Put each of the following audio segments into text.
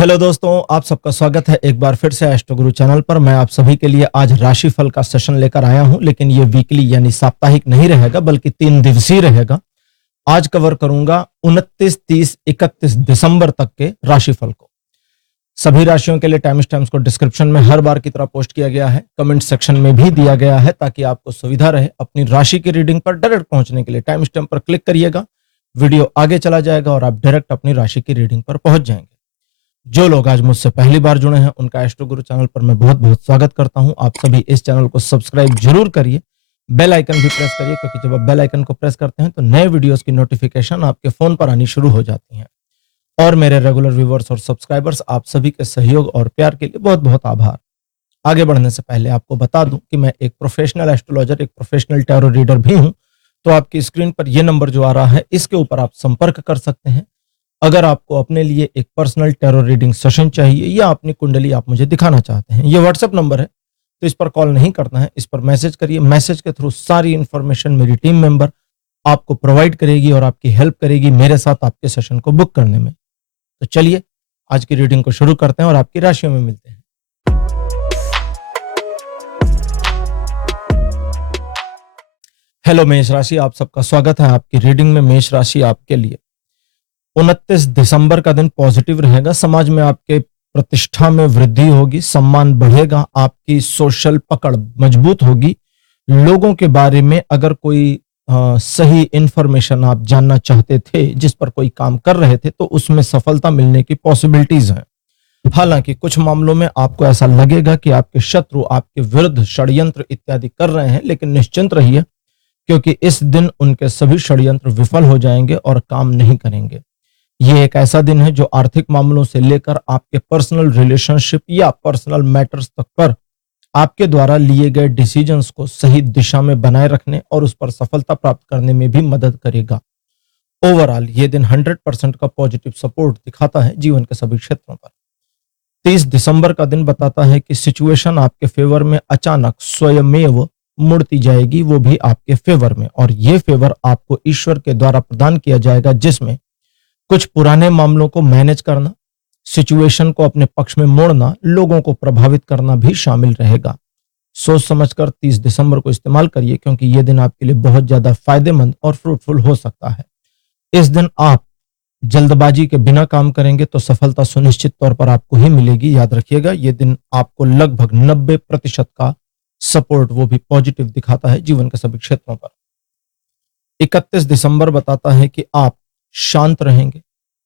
Hello दोस्तों, आप सबका स्वागत है एक बार फिर से एस्ट्रो गुरु चैनल पर। मैं आप सभी के लिए आज राशिफल का सेशन लेकर आया हूं, लेकिन ये वीकली यानी साप्ताहिक नहीं रहेगा बल्कि 3 दिवसीय रहेगा। आज कवर करूंगा 29, 30, 31 दिसंबर तक के राशिफल को। सभी राशियों के लिए टाइम स्टैम्प्स को डिस्क्रिप्शन में हर बार की तरह पोस्ट किया गया है, कमेंट सेक्शन में भी दिया गया है, ताकि आपको सुविधा रहे अपनी राशि की रीडिंग पर डायरेक्ट पहुंचने के लिए। टाइम स्टैम्प पर क्लिक करिएगा, वीडियो आगे चला जाएगा और आप डायरेक्ट अपनी राशि की रीडिंग पर पहुंच जाएंगे। जो लोग आज मुझसे पहली बार जुड़े हैं उनका एस्ट्रो गुरु चैनल पर मैं बहुत बहुत स्वागत करता हूं। आप सभी इस चैनल को सब्सक्राइब जरूर करिए, बेल आइकन भी प्रेस करिए, क्योंकि जब आप बेल आइकन को प्रेस करते हैं तो नए वीडियोस की नोटिफिकेशन आपके फोन पर आनी शुरू हो जाती हैं। और मेरे रेगुलर व्यूवर्स और सब्सक्राइबर्स, आप सभी के सहयोग और प्यार के लिए बहुत बहुत आभार। आगे बढ़ने से पहले आपको बता दूं कि मैं एक प्रोफेशनल एस्ट्रोलॉजर, एक प्रोफेशनल टैरो रीडर भी हूं। तो आपकी स्क्रीन पर यह नंबर जो आ रहा है, इसके ऊपर आप संपर्क कर सकते हैं अगर आपको अपने लिए एक पर्सनल टैरो रीडिंग सेशन चाहिए या अपनी कुंडली आप मुझे दिखाना चाहते हैं। यह व्हाट्सएप नंबर है, तो इस पर कॉल नहीं करना है, इस पर मैसेज करिए। मैसेज के थ्रू सारी इंफॉर्मेशन मेरी टीम मेंबर आपको प्रोवाइड करेगी और आपकी हेल्प करेगी मेरे साथ आपके सेशन को बुक करने में। तो चलिए आज की रीडिंग को शुरू करते हैं और आपकी राशियों में मिलते हैं। हेलो मेष राशि, आप सबका स्वागत है आपकी रीडिंग में। मेष राशि आपके लिए 29 दिसंबर का दिन पॉजिटिव रहेगा। समाज में आपके प्रतिष्ठा में वृद्धि होगी, सम्मान बढ़ेगा, आपकी सोशल पकड़ मजबूत होगी। लोगों के बारे में अगर कोई सही इंफॉर्मेशन आप जानना चाहते थे, जिस पर कोई काम कर रहे थे, तो उसमें सफलता मिलने की पॉसिबिलिटीज हैं। हालांकि कुछ मामलों में आपको ऐसा लगेगा कि आपके शत्रु आपके विरुद्ध षड्यंत्र इत्यादि कर रहे हैं, लेकिन निश्चिंत रहिए, क्योंकि इस दिन उनके सभी षड्यंत्र विफल हो जाएंगे और काम नहीं करेंगे। ये एक ऐसा दिन है जो आर्थिक मामलों से लेकर आपके पर्सनल रिलेशनशिप या पर्सनल मैटर्स तक पर आपके द्वारा लिए गए डिसीजंस को सही दिशा में बनाए रखने और उस पर सफलता प्राप्त करने में भी मदद करेगा। ओवरऑल ये दिन 100% का पॉजिटिव सपोर्ट दिखाता है जीवन के सभी क्षेत्रों पर। 30 दिसंबर का दिन बताता है कि सिचुएशन आपके फेवर में अचानक स्वयमेव मुड़ती जाएगी, वो भी आपके फेवर में, और ये फेवर आपको ईश्वर के द्वारा प्रदान किया जाएगा, जिसमें कुछ पुराने मामलों को मैनेज करना, सिचुएशन को अपने पक्ष में मोड़ना, लोगों को प्रभावित करना भी शामिल रहेगा। सोच समझकर 30 दिसंबर को इस्तेमाल करिए, क्योंकि यह दिन आपके लिए बहुत ज्यादा फायदेमंद और फ्रूटफुल हो सकता है। इस दिन आप जल्दबाजी के बिना काम करेंगे तो सफलता सुनिश्चित तौर पर आपको ही मिलेगी। याद रखिएगा, यह दिन आपको लगभग 90% का सपोर्ट, वो भी पॉजिटिव, दिखाता है जीवन के सभी क्षेत्रों पर। 31 दिसंबर बताता है कि आप शांत रहेंगे,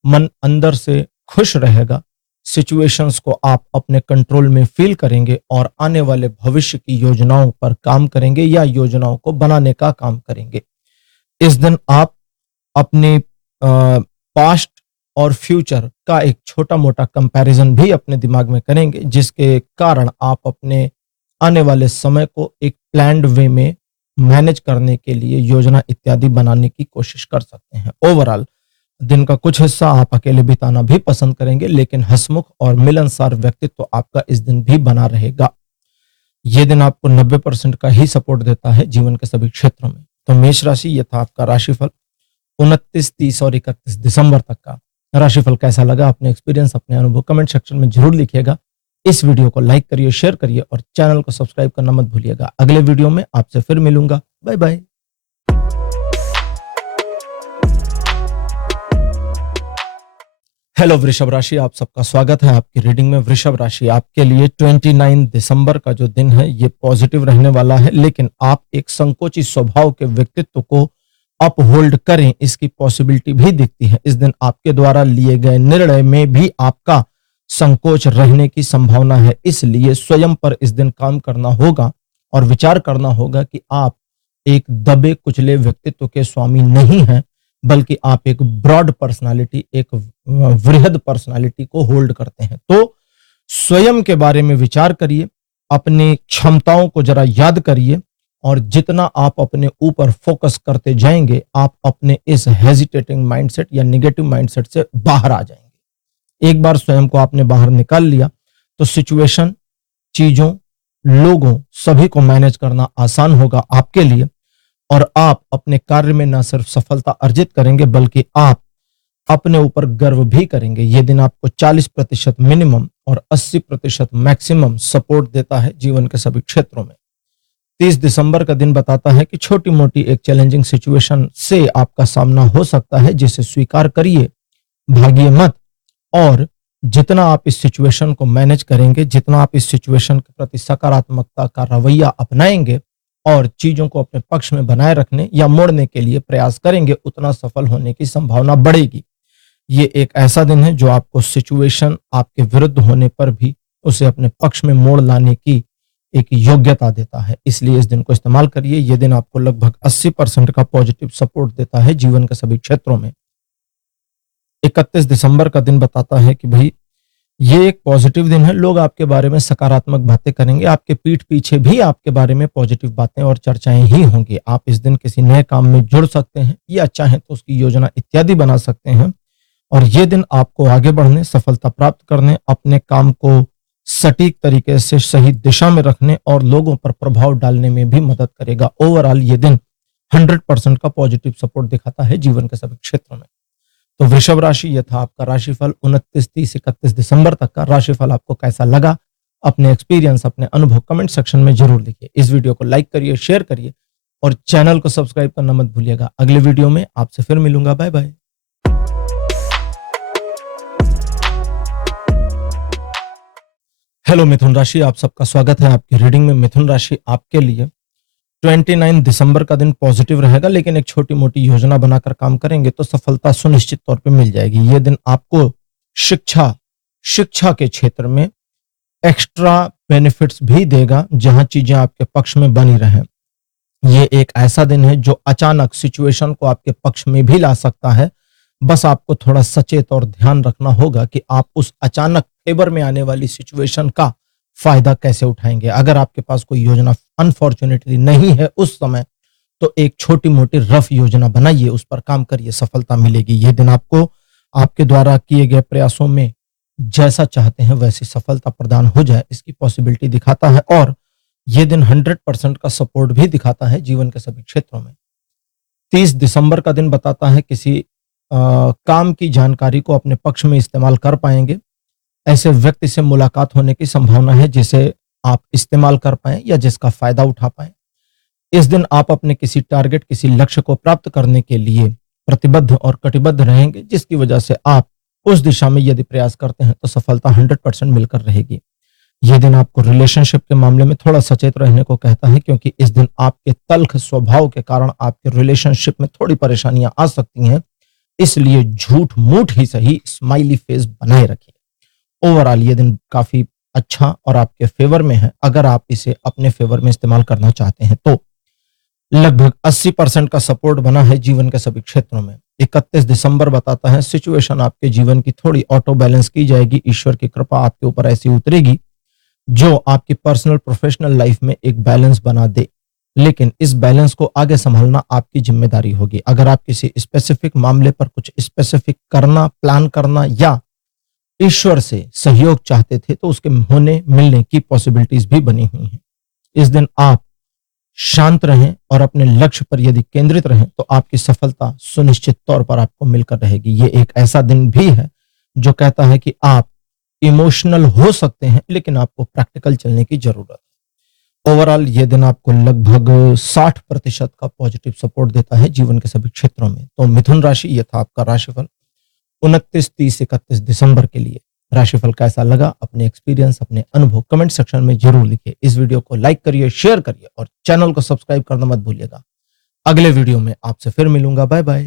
मन अंदर से खुश रहेगा, सिचुएशंस को आप अपने कंट्रोल में फील करेंगे और आने वाले भविष्य की योजनाओं पर काम करेंगे या योजनाओं को बनाने का काम करेंगे। इस दिन आप अपने पास्ट और फ्यूचर का एक छोटा मोटा कंपैरिजन भी अपने दिमाग में करेंगे, जिसके कारण आप अपने आने वाले समय को एक प्लान्ड वे में मैनेज करने के लिए योजना इत्यादि बनाने की कोशिश कर सकते हैं। ओवरऑल दिन का कुछ हिस्सा आप अकेले बिताना भी पसंद करेंगे, लेकिन हंसमुख और मिलनसार व्यक्तित्व आपका इस दिन भी बना रहेगा। यह दिन आपको 90% का ही सपोर्ट देता है जीवन के सभी क्षेत्रों में। तो मेष राशि, यह था आपका राशिफल 29, 30 और 31 दिसंबर तक का। राशिफल कैसा लगा, अपने एक्सपीरियंस, अपने अनुभव कमेंट सेक्शन में जरूर लिखिएगा। इस वीडियो को लाइक करिए, शेयर करिए और चैनल को सब्सक्राइब करना मत भूलिएगा। अगले वीडियो में आपसे फिर मिलूंगा। Bye bye. हेलो वृषभ राशि, आप सबका स्वागत है आपकी रीडिंग में। वृषभ राशि आपके लिए 29 दिसंबर का जो दिन है ये पॉजिटिव रहने वाला है, लेकिन आप एक संकोची स्वभाव के व्यक्तित्व को अप होल्ड करें, इसकी पॉसिबिलिटी भी दिखती है। इस दिन आपके द्वारा लिए गए निर्णय में भी आपका संकोच रहने की संभावना है, इसलिए स्वयं पर इस दिन काम करना होगा और विचार करना होगा कि आप एक दबे कुचले व्यक्तित्व के स्वामी नहीं हैं, बल्कि आप एक ब्रॉड पर्सनालिटी, एक वृहद पर्सनालिटी को होल्ड करते हैं। तो स्वयं के बारे में विचार करिए, अपनी क्षमताओं को जरा याद करिए, और जितना आप अपने ऊपर फोकस करते जाएंगे, आप अपने इस हेजिटेटिंग माइंडसेट या नेगेटिव माइंडसेट से बाहर आ जाएंगे। एक बार स्वयं को आपने बाहर निकाल लिया तो सिचुएशन, चीजों, लोगों, सभी को मैनेज करना आसान होगा आपके लिए, और आप अपने कार्य में न सिर्फ सफलता अर्जित करेंगे, बल्कि आप अपने ऊपर गर्व भी करेंगे। ये दिन आपको 40% मिनिमम और 80% मैक्सिमम सपोर्ट देता है जीवन के सभी क्षेत्रों में। 30 दिसंबर का दिन बताता है कि छोटी मोटी एक चैलेंजिंग सिचुएशन से आपका सामना हो सकता है, जिसे स्वीकार करिए, भागिए मत। और जितना आप इस सिचुएशन को मैनेज करेंगे, जितना आप इस सिचुएशन के प्रति सकारात्मकता का रवैया अपनाएंगे और चीजों को अपने पक्ष में बनाए रखने या मोड़ने के लिए प्रयास करेंगे, उतना सफल होने की संभावना बढ़ेगी। ये एक ऐसा दिन है जो आपको सिचुएशन आपके विरुद्ध होने पर भी उसे अपने पक्ष में मोड़ लाने की एक योग्यता देता है, इसलिए इस दिन को इस्तेमाल करिए। यह दिन आपको लगभग 80% का पॉजिटिव सपोर्ट देता है जीवन के सभी क्षेत्रों में। 31 दिसंबर का दिन बताता है कि भाई ये एक पॉजिटिव दिन है, लोग आपके बारे में सकारात्मक बातें करेंगे, आपके पीठ पीछे भी आपके बारे में पॉजिटिव बातें और चर्चाएं ही होंगी। आप इस दिन किसी नए काम में जुड़ सकते हैं या चाहें तो उसकी योजना इत्यादि बना सकते हैं, और ये दिन आपको आगे बढ़ने, सफलता प्राप्त करने, अपने काम को सटीक तरीके से सही दिशा में रखने और लोगों पर प्रभाव डालने में भी मदद करेगा। ओवरऑल ये दिन 100% का पॉजिटिव सपोर्ट दिखाता है जीवन के सभी क्षेत्रों में। तो वृषभ राशि, यह था आपका राशिफल 29, 30, 31 दिसंबर तक का। राशिफल आपको कैसा लगा, अपने एक्सपीरियंस, अपने अनुभव कमेंट सेक्शन में जरूर लिखिए। इस वीडियो को लाइक करिए, शेयर करिए और चैनल को सब्सक्राइब करना मत भूलिएगा। अगले वीडियो में आपसे फिर मिलूंगा। Bye bye. हेलो मिथुन राशि, आप सबका स्वागत है आपकी रीडिंग में। मिथुन राशि आपके लिए 29 दिसंबर का दिन पॉजिटिव रहेगा, लेकिन एक छोटी मोटी योजना बनाकर काम करेंगे तो सफलता सुनिश्चित तौर पे मिल जाएगी। यह दिन आपको शिक्षा के क्षेत्र में एक्स्ट्रा बेनिफिट्स भी देगा, जहां चीजें आपके पक्ष में बनी रहें। यह एक ऐसा दिन है जो अचानक सिचुएशन को आपके पक्ष में भी ला सकता है। बस आपको थोड़ा सचेत और ध्यान रखना होगा कि आप उस अचानक फेवर में आने वाली सिचुएशन का फायदा कैसे उठाएंगे। अगर आपके पास कोई योजना अनफॉर्चुनेटली नहीं है उस समय, तो एक छोटी मोटी रफ योजना बनाइए, उस पर काम करिए, सफलता मिलेगी। यह दिन आपको आपके द्वारा किए गए प्रयासों में जैसा चाहते हैं वैसी सफलता प्रदान हो जाए, इसकी पॉसिबिलिटी दिखाता है। और यह दिन 100% का सपोर्ट भी दिखाता है जीवन के सभी क्षेत्रों में। 30 दिसंबर का दिन बताता है किसी काम की जानकारी को अपने पक्ष में इस्तेमाल कर पाएंगे। ऐसे व्यक्ति से मुलाकात होने की संभावना है जिसे आप इस्तेमाल कर पाएं या जिसका फायदा उठा पाएं। इस दिन आप अपने किसी टारगेट, किसी लक्ष्य को प्राप्त करने के लिए प्रतिबद्ध और कटिबद्ध रहेंगे, जिसकी वजह से आप उस दिशा में यदि प्रयास करते हैं तो सफलता 100% मिलकर रहेगी। यह दिन आपको रिलेशनशिप के मामले में थोड़ा सचेत रहने को कहता है, क्योंकि इस दिन आपके तल्ख स्वभाव के कारण आपके रिलेशनशिप में थोड़ी परेशानियां आ सकती हैं, इसलिए झूठ मूठ ही सही स्माइली फेस बनाए रखिए। ओवरऑल ये दिन काफी अच्छा और आपके फेवर में है। अगर आप इसे अपने फेवर में इस्तेमाल करना चाहते हैं तो लगभग 80% का सपोर्ट बना है जीवन के सभी क्षेत्रों में। 31 दिसंबर बताता है सिचुएशन आपके जीवन की थोड़ी ऑटो बैलेंस की जाएगी। ईश्वर की कृपा आपके ऊपर ऐसी उतरेगी जो आपकी पर्सनल प्रोफेशनल लाइफ में एक बैलेंस बना दे, लेकिन इस बैलेंस को आगे संभालना आपकी जिम्मेदारी होगी। अगर आप किसी स्पेसिफिक मामले पर कुछ स्पेसिफिक करना, प्लान करना या ईश्वर से सहयोग चाहते थे तो उसके होने मिलने की पॉसिबिलिटीज भी बनी हुई हैं। इस दिन आप शांत रहें और अपने लक्ष्य पर यदि केंद्रित रहें तो आपकी सफलता सुनिश्चित तौर पर आपको मिलकर रहेगी। ये एक ऐसा दिन भी है जो कहता है कि आप इमोशनल हो सकते हैं, लेकिन आपको प्रैक्टिकल चलने की जरूरत है। ओवरऑल ये दिन आपको लगभग 60% का पॉजिटिव सपोर्ट देता है जीवन के सभी क्षेत्रों में। तो मिथुन राशि, ये था आपका राशिफल 29, 30, 31 दिसंबर के लिए। राशिफल कैसा लगा, अपने एक्सपीरियंस, अपने अनुभव कमेंट सेक्शन में जरूर लिखिए। इस वीडियो को लाइक करिए, शेयर करिए और चैनल को सब्सक्राइब करना मत भूलिएगा। अगले वीडियो में आपसे फिर मिलूंगा। Bye bye.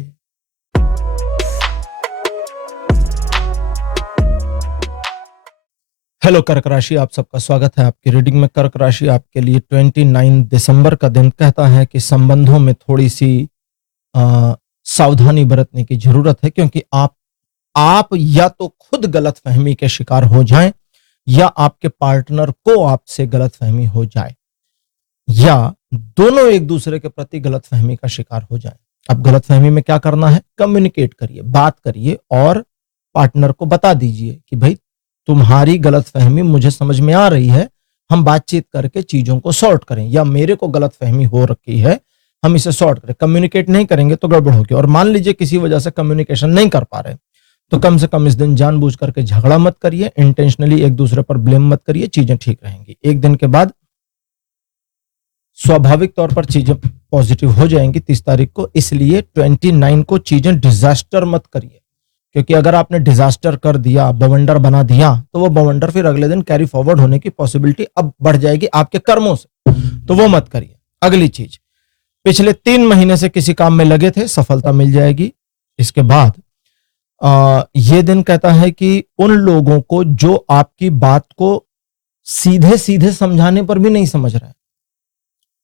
हेलो कर्क राशि, आप सबका स्वागत है आपकी रीडिंग में। कर्क राशि आपके लिए 29 दिसंबर का दिन कहता है कि संबंधों में थोड़ी सी सावधानी बरतने की जरूरत है, क्योंकि आप या तो खुद गलतफहमी के शिकार हो जाएं या आपके पार्टनर को आपसे गलतफहमी हो जाए, या दोनों एक दूसरे के प्रति गलतफहमी का शिकार हो जाएं। अब गलतफहमी में क्या करना है, कम्युनिकेट करिए, बात करिए और पार्टनर को बता दीजिए कि भाई तुम्हारी गलतफहमी मुझे समझ में आ रही है, हम बातचीत करके चीजों को सॉर्ट करें, या मेरे को गलतफहमी हो रखी है, हम इसे सॉर्ट करें। कम्युनिकेट नहीं करेंगे तो गड़बड़ होगी। और मान लीजिए किसी वजह से कम्युनिकेशन नहीं कर पा रहे तो कम से कम इस दिन जानबूझ करके झगड़ा मत करिए, इंटेंशनली एक दूसरे पर ब्लेम मत करिए, चीजें ठीक रहेंगी। एक दिन के बाद स्वाभाविक तौर पर चीजें पॉजिटिव हो जाएंगी 30 तारीख को। इसलिए 29 को चीजें डिजास्टर मत करिए, क्योंकि अगर आपने डिजास्टर कर दिया, बवंडर बना दिया, तो वो बवंडर फिर अगले दिन कैरी फॉरवर्ड होने की पॉसिबिलिटी अब बढ़ जाएगी आपके कर्मों से, तो वो मत करिए। अगली चीज, पिछले 3 महीने से किसी काम में लगे थे, सफलता मिल जाएगी। इसके बाद ये दिन कहता है कि उन लोगों को जो आपकी बात को सीधे सीधे समझाने पर भी नहीं समझ रहे हैं,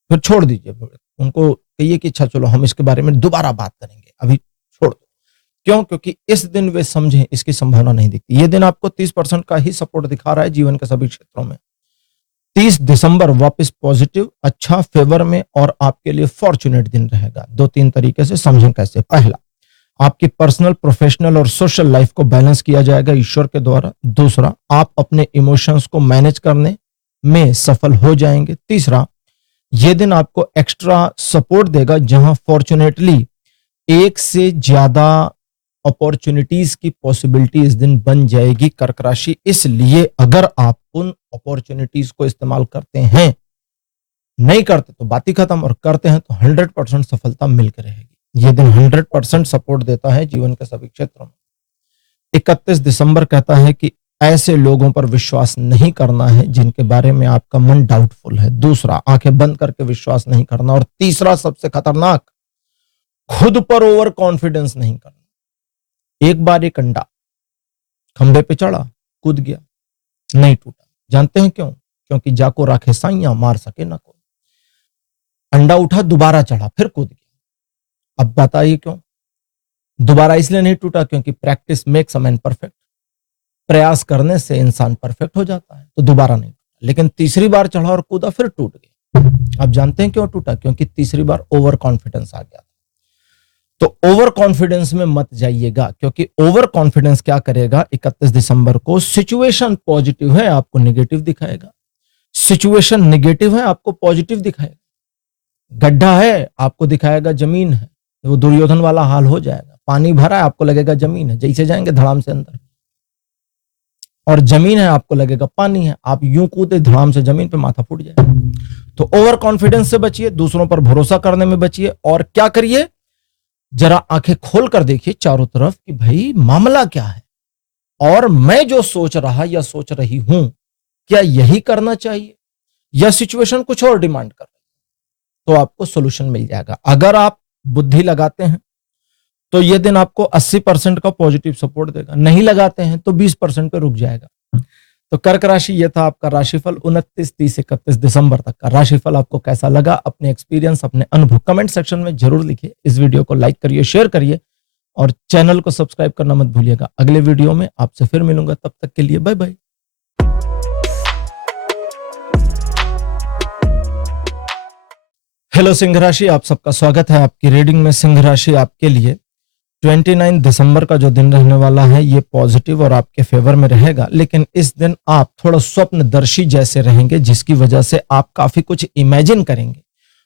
फिर छोड़ दीजिए, उनको कहिए कि अच्छा चलो हम इसके बारे में दोबारा बात करेंगे, अभी छोड़ दो। क्यों? क्योंकि इस दिन वे समझें इसकी संभावना नहीं दिखती। ये दिन आपको 30% का ही सपोर्ट दिखा रहा है जीवन के सभी क्षेत्रों में। 30 दिसंबर वापस पॉजिटिव, अच्छा, फेवर में और आपके लिए फॉर्चुनेट दिन रहेगा। 2-3 तरीके से समझें कैसे। पहला, आपकी पर्सनल, प्रोफेशनल और सोशल लाइफ को बैलेंस किया जाएगा ईश्वर के द्वारा। दूसरा, आप अपने इमोशंस को मैनेज करने में सफल हो जाएंगे। तीसरा, यह दिन आपको एक्स्ट्रा सपोर्ट देगा, जहां फॉर्चुनेटली एक से ज्यादा अपॉर्चुनिटीज की पॉसिबिलिटी इस दिन बन जाएगी कर्क राशि। इसलिए अगर आप उन अपॉर्चुनिटीज को इस्तेमाल करते हैं, नहीं करते तो बात ही खत्म, और करते हैं तो 100% सफलता मिलकर रहेगी। यह दिन 100% सपोर्ट देता है जीवन के सभी क्षेत्रों में। 31 दिसंबर कहता है कि ऐसे लोगों पर विश्वास नहीं करना है जिनके बारे में आपका मन डाउटफुल है। दूसरा, आंखें बंद करके विश्वास नहीं करना। और तीसरा, सबसे खतरनाक, खुद पर ओवर कॉन्फिडेंस नहीं करना। एक बार एक अंडा खंबे पे चढ़ा, कूद गया, नहीं टूटा। जानते हैं क्यों? क्योंकि जाको राखे साइयां, मार सके ना कोई। अंडा उठा, दोबारा चढ़ा, फिर कूद गया। अब बताइए क्यों? दोबारा इसलिए नहीं टूटा क्योंकि practice makes a man perfect. प्रयास करने से इंसान परफेक्ट हो जाता है, तो दोबारा नहीं टूटा। लेकिन तीसरी बार चढ़ा और कूदा, फिर टूट गया। अब जानते हैं क्यों टूटा? क्योंकि तीसरी बार ओवर कॉन्फिडेंस आ गया। तो ओवर कॉन्फिडेंस में मत जाइएगा, क्योंकि ओवर कॉन्फिडेंस क्या करेगा? 31 दिसंबर को सिचुएशन पॉजिटिव है, आपको नेगेटिव दिखाएगा। सिचुएशन नेगेटिव है, आपको पॉजिटिव दिखाएगा। गड्ढा है, आपको दिखाएगा जमीन है। वो दुर्योधन वाला हाल हो जाएगा। पानी भरा है, आपको लगेगा जमीन है, जैसे जाएंगे धड़ाम से अंदर। और जमीन है, आपको लगेगा पानी है। आप यूं कूदे, धड़ाम से जमीन पे माथा फूट जाएगा। तो ओवर कॉन्फिडेंस से बचिए, दूसरों पर भरोसा करने में बचिए। और क्या करिए? जरा आंखें खोल कर देखिए चारों तरफ कि भाई मामला क्या है, और मैं जो सोच रहा या सोच रही हूं, क्या यही करना चाहिए, या सिचुएशन कुछ और डिमांड कर रही है? तो आपको सोल्यूशन मिल जाएगा। अगर आप बुद्धि लगाते हैं तो यह दिन आपको 80% का पॉजिटिव सपोर्ट देगा। नहीं लगाते हैं तो 20% पे रुक जाएगा। तो कर्क राशि, यह था आपका राशिफल 29, 30, 31 दिसंबर तक का राशिफल। आपको कैसा लगा? अपने एक्सपीरियंस, अपने अनुभव कमेंट सेक्शन में जरूर लिखिए। इस वीडियो को लाइक करिए, शेयर करिए, और चैनल को सब्सक्राइब करना मत भूलिएगा। अगले वीडियो में आपसे फिर मिलूंगा, तब तक के लिए बाय बाय। हेलो सिंह राशि, आप सबका स्वागत है आपकी रीडिंग में। सिंह राशि आपके लिए 29 दिसंबर का जो दिन रहने वाला है, ये पॉजिटिव और आपके फेवर में रहेगा। लेकिन इस दिन आप थोड़ा स्वप्नदर्शी जैसे रहेंगे, जिसकी वजह से आप काफी कुछ इमेजिन करेंगे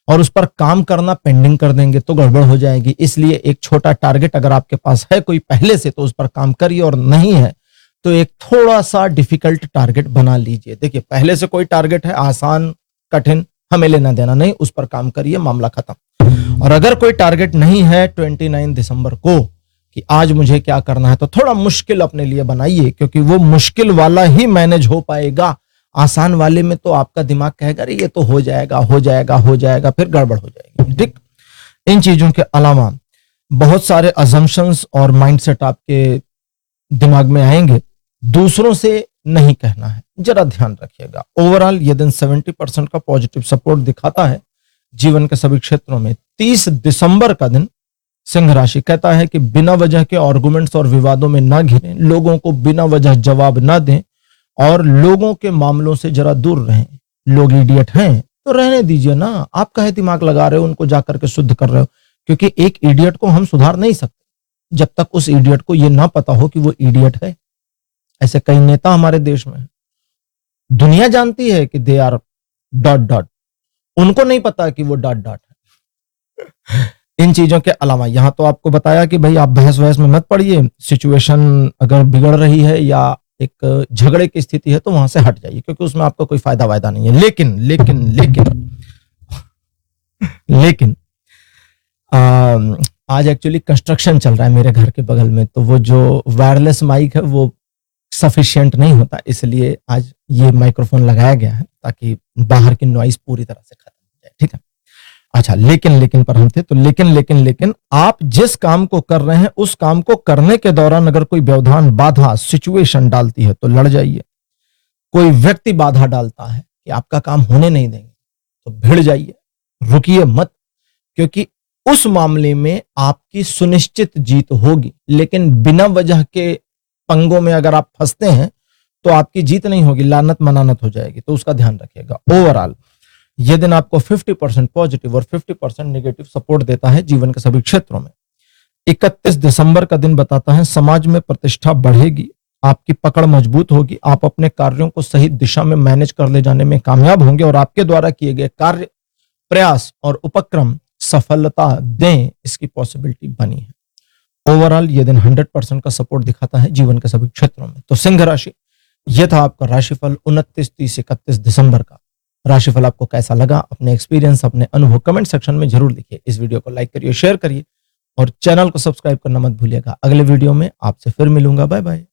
और उस पर काम करना पेंडिंग कर देंगे, तो गड़बड़ हो जाएगी। इसलिए एक छोटा टारगेट अगर आपके पास है कोई पहले से, तो उस पर काम करिए, और नहीं है तो एक थोड़ा सा डिफिकल्ट टारगेट बना लीजिए। देखिए, पहले से कोई टारगेट है, आसान कठिन हमें लेना देना नहीं, उस पर काम करिए, मामला खत्म। और अगर कोई टारगेट नहीं है 29 दिसंबर को कि आज मुझे क्या करना है, तो थोड़ा मुश्किल अपने लिए बनाइए, क्योंकि वो मुश्किल वाला ही मैनेज हो पाएगा। आसान वाले में तो आपका दिमाग कहेगा अरे ये तो हो जाएगा हो जाएगा हो जाएगा, फिर गड़बड़ हो जाएगी। ठीक, इन चीजों के अलावा बहुत सारे अजम्पशंस और माइंडसेट आपके दिमाग में आएंगे, दूसरों से नहीं कहना है, जरा ध्यान रखिएगा। ओवरऑल ये दिन 70% का पॉजिटिव सपोर्ट दिखाता है जीवन के सभी क्षेत्रों में। 30 दिसंबर का दिन सिंह राशि कहता है कि बिना वजह के आर्गुमेंट्स और विवादों में ना घिरें, लोगों को बिना वजह जवाब ना दें, और लोगों के मामलों से जरा दूर रहें। लोग इडियट हैं तो रहने दीजिए ना, आप काहे दिमाग लगा रहे हो, उनको जाकर के शुद्ध कर रहे हो? क्योंकि एक इडियट को हम सुधार नहीं सकते जब तक उस इडियट को यह ना पता हो कि वो इडियट है। ऐसे कई नेता हमारे देश में हैं, दुनिया जानती है कि दे आर डॉट डॉट, उनको नहीं पता कि वो डॉट डॉट है। इन चीजों के अलावा यहां तो आपको बताया कि भाई आप बहस वहस में मत पड़िए, सिचुएशन अगर बिगड़ रही है या एक झगड़े की स्थिति है तो वहां से हट जाइए, क्योंकि उसमें आपको कोई फायदा वायदा नहीं है। लेकिन लेकिन लेकिन लेकिन आज एक्चुअली कंस्ट्रक्शन चल रहा है मेरे घर के बगल में, तो वो जो वायरलेस माइक है वो सफिशिएंट नहीं होता, इसलिए आज ये माइक्रोफोन लगाया गया है ताकि बाहर की नॉइस पूरी तरह से खत्म हो जाए, ठीक है। अच्छा, लेकिन पर हम थे, तो लेकिन आप जिस काम को कर रहे हैं उस काम को करने के दौरान अगर कोई व्यवधान, बाधा, सिचुएशन डालती है तो लड़ जाइए। कोई व्यक्ति बाधा डालता है कि आपका काम होने नहीं देंगे तो भिड़ जाइए, रुकिए मत, क्योंकि उस मामले में आपकी सुनिश्चित जीत होगी। लेकिन बिना वजह के पंगों में अगर आप फंसते हैं तो आपकी जीत नहीं होगी, लानत मनानत हो जाएगी, तो उसका ध्यान रखिएगा। ओवरऑल यह दिन आपको 50% पॉजिटिव और 50% नेगेटिव सपोर्ट देता है जीवन के सभी क्षेत्रों में। 31 दिसंबर का दिन बताता है समाज में प्रतिष्ठा बढ़ेगी, आपकी पकड़ मजबूत होगी, आप अपने कार्यों को सही दिशा में मैनेज कर ले जाने में कामयाब होंगे और आपके द्वारा किए गए कार्य, प्रयास और उपक्रम सफलता दें, इसकी पॉसिबिलिटी बनी है। ओवरऑल ये दिन 100% का सपोर्ट दिखाता है जीवन के सभी क्षेत्रों में। तो सिंह राशि, यह था आपका राशिफल 29, 30, 31 दिसंबर का। राशिफल आपको कैसा लगा, अपने एक्सपीरियंस, अपने अनुभव कमेंट सेक्शन में जरूर लिखिए। इस वीडियो को लाइक करिए, शेयर करिए और चैनल को सब्सक्राइब करना मत भूलिएगा। अगले वीडियो में आपसे फिर मिलूंगा। Bye bye.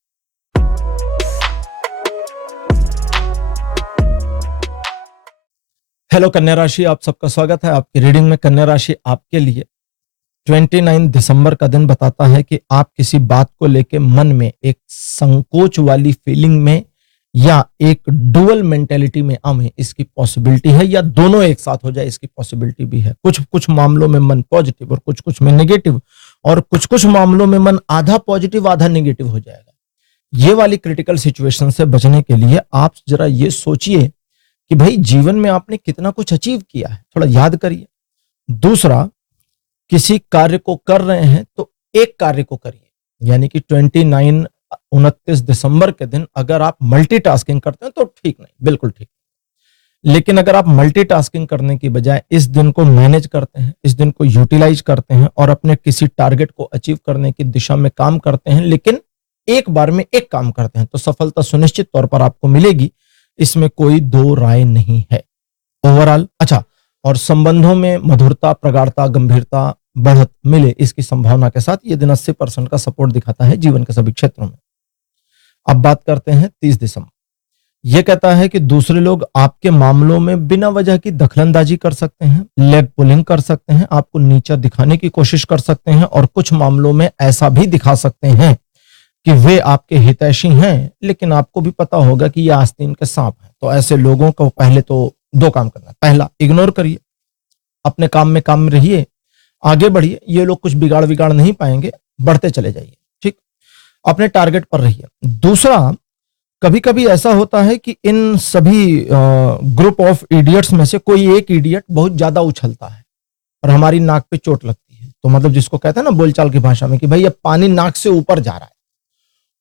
हेलो कन्या राशि, आप सबका स्वागत है आपकी रीडिंग में। कन्या राशि आपके लिए 29 दिसंबर का दिन बताता है कि आप किसी बात को लेके मन में एक संकोच वाली फीलिंग में या एक डुअल मेंटेलिटी में आवे, इसकी पॉसिबिलिटी है, या दोनों एक साथ हो जाए इसकी पॉसिबिलिटी भी है। कुछ कुछ मामलों में मन पॉजिटिव और कुछ कुछ में नेगेटिव, और कुछ कुछ मामलों में मन आधा पॉजिटिव आधा नेगेटिव हो जाएगा। ये वाली क्रिटिकल सिचुएशन से बचने के लिए आप जरा ये सोचिए कि भाई जीवन में आपने कितना कुछ अचीव किया है, थोड़ा याद करिए। दूसरा, किसी कार्य को कर रहे हैं तो एक कार्य को करिए, यानी कि 29 दिसंबर के दिन अगर आप मल्टीटास्किंग करते हैं तो ठीक नहीं, बिल्कुल ठीक। लेकिन अगर आप मल्टीटास्किंग करने की बजाय इस दिन को मैनेज करते हैं, इस दिन को यूटिलाइज करते हैं और अपने किसी टारगेट को अचीव करने की दिशा में काम करते हैं, लेकिन एक बार में एक काम करते हैं, तो सफलता सुनिश्चित तौर पर आपको मिलेगी, इसमें कोई दो राय नहीं है। ओवरऑल अच्छा, और संबंधों में मधुरता, प्रगाढ़ता, गंभीरता, बढ़त मिले, इसकी संभावना के साथ यह दिन 80% का सपोर्ट दिखाता है जीवन के सभी क्षेत्रों में। अब बात करते हैं 30 दिसंबर। यह कहता है कि दूसरे लोग आपके मामलों में बिना वजह की दखलंदाजी कर सकते हैं, लेग पुलिंग कर सकते हैं, आपको नीचा दिखाने की कोशिश कर सकते हैं, और कुछ मामलों में ऐसा भी दिखा सकते हैं कि वे आपके हितैषी हैं, लेकिन आपको भी पता होगा कि ये आस्तीन के सांप हैं। तो ऐसे लोगों को पहले तो दो काम करना है। पहला, इग्नोर करिए, अपने काम में रहिए, आगे बढ़िए, ये लोग कुछ बिगाड़ नहीं पाएंगे, बढ़ते चले जाइए, ठीक, अपने टारगेट पर रहिए। दूसरा, कभी कभी ऐसा होता है कि इन सभी ग्रुप ऑफ इडियट्स में से कोई एक इडियट बहुत ज्यादा उछलता है और हमारी नाक पे चोट लगती है, तो मतलब जिसको कहते हैं ना बोलचाल की भाषा में कि भाई अब पानी नाक से ऊपर जा रहा है,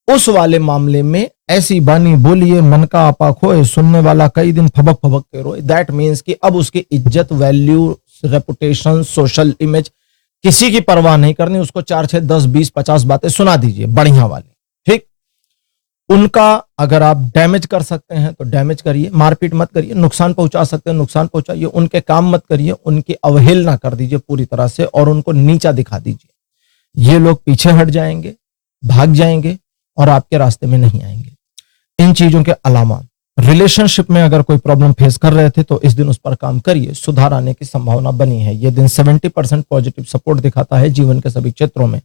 उस वाले मामले में ऐसी बानी बोलिए मन का आपा खोए, सुनने वाला कई दिन फबक फबक के रोए। दैट मीन्स कि अब उसकी इज्जत, वैल्यू, रेपुटेशन, सोशल इमेज किसी की परवाह नहीं करनी, उसको 4, 6, 10, 20, 50 बातें सुना दीजिए बढ़िया वाली, ठीक। उनका अगर आप डैमेज कर सकते हैं तो डैमेज करिए, मारपीट मत करिए, नुकसान पहुंचा सकते हैं नुकसान पहुंचाइए, उनके काम मत करिए, उनकी अवहेलना कर दीजिए पूरी तरह से और उनको नीचा दिखा दीजिए। ये लोग पीछे हट जाएंगे, भाग जाएंगे और आपके रास्ते में नहीं आएंगे। इन चीजों के अलावा रिलेशनशिप में अगर कोई प्रॉब्लम फेस कर रहे थे तो इस दिन उस पर काम करिए, सुधार आने की संभावना बनी है। यह दिन 70% पॉजिटिव सपोर्ट दिखाता है जीवन के सभी क्षेत्रों में।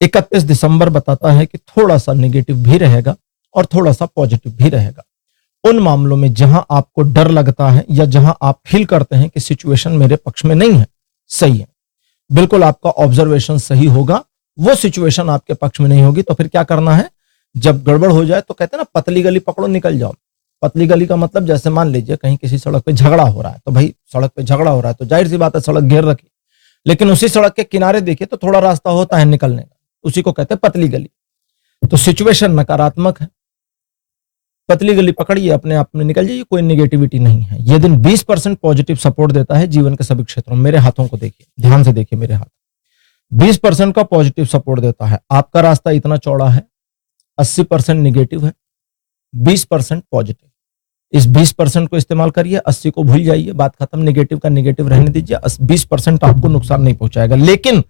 31 दिसंबर बताता है कि थोड़ा सा नेगेटिव भी रहेगा और थोड़ा सा पॉजिटिव भी रहेगा। उन मामलों में जहां आपको डर लगता है या जहां आप फील करते हैं कि सिचुएशन मेरे पक्ष में नहीं है, सही है, बिल्कुल आपका ऑब्जर्वेशन सही होगा, वो सिचुएशन आपके पक्ष में नहीं होगी, तो फिर क्या करना है, जब गड़बड़ हो जाए तो कहते हैं ना पतली गली पकड़ो निकल जाओ। पतली गली का मतलब जैसे मान लीजिए कहीं किसी सड़क पे झगड़ा हो रहा है, तो भाई सड़क पे झगड़ा हो रहा है तो जाहिर सी बात है सड़क घेर रखी, लेकिन उसी सड़क के किनारे देखिए तो थोड़ा रास्ता होता है निकलने का, उसी को कहते हैं पतली गली। तो सिचुएशन नकारात्मक है, पतली गली पकड़िए, अपने आप में निकल जाइए, कोई नेगेटिविटी नहीं है। ये दिन 20% पॉजिटिव सपोर्ट देता है जीवन के सभी क्षेत्रों में। मेरे हाथों को देखिए, ध्यान से देखिए मेरे हाथ, 20% का पॉजिटिव सपोर्ट देता है। आपका रास्ता इतना चौड़ा है, 80% निगेटिव है, 20% पॉजिटिव। इस 20% को इस्तेमाल करिए, 80 को भूल जाइए, बात खत्म। निगेटिव का निगेटिव रहने दीजिए, 20% आपको नुकसान नहीं पहुंचाएगा। लेकिन